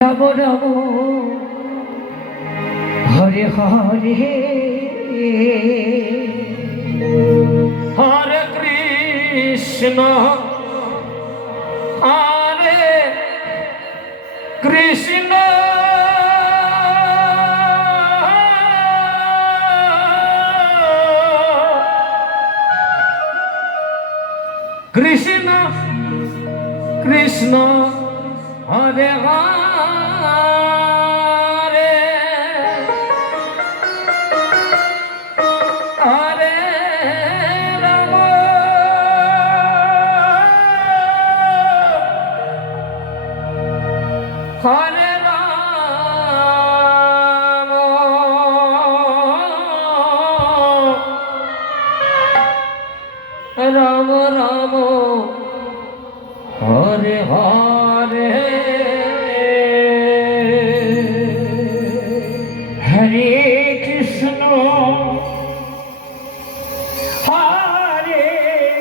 নব নব হরে হরে। হরে কৃষ্ণ।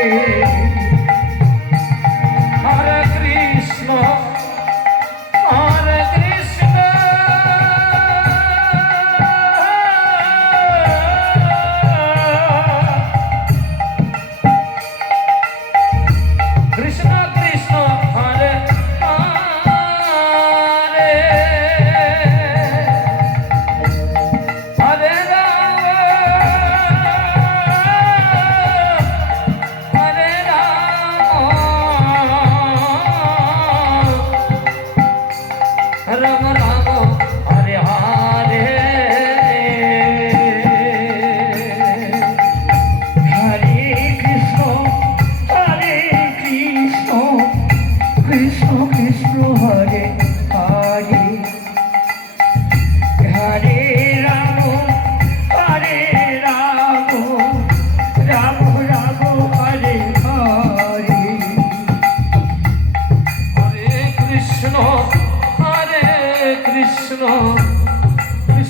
Yeah.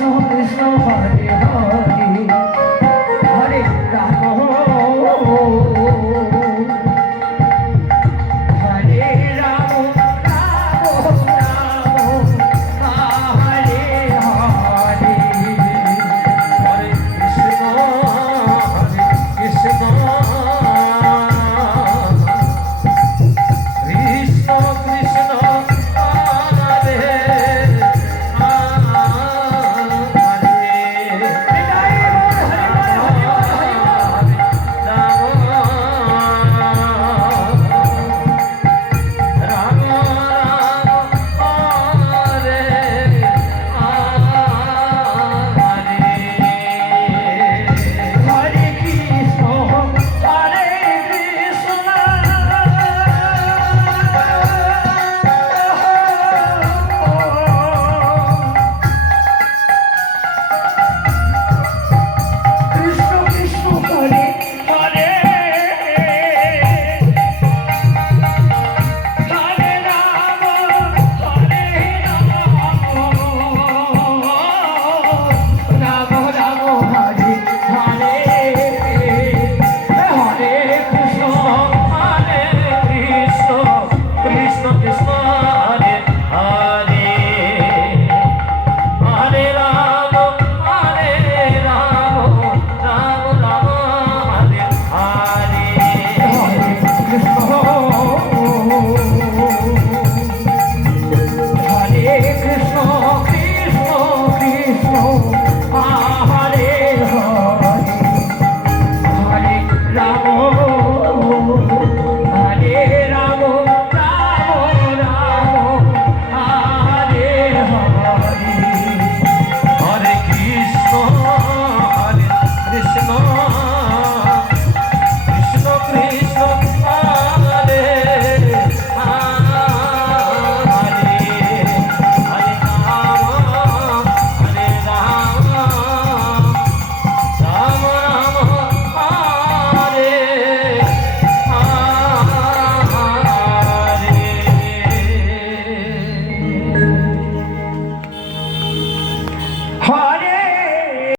সবাই সবাই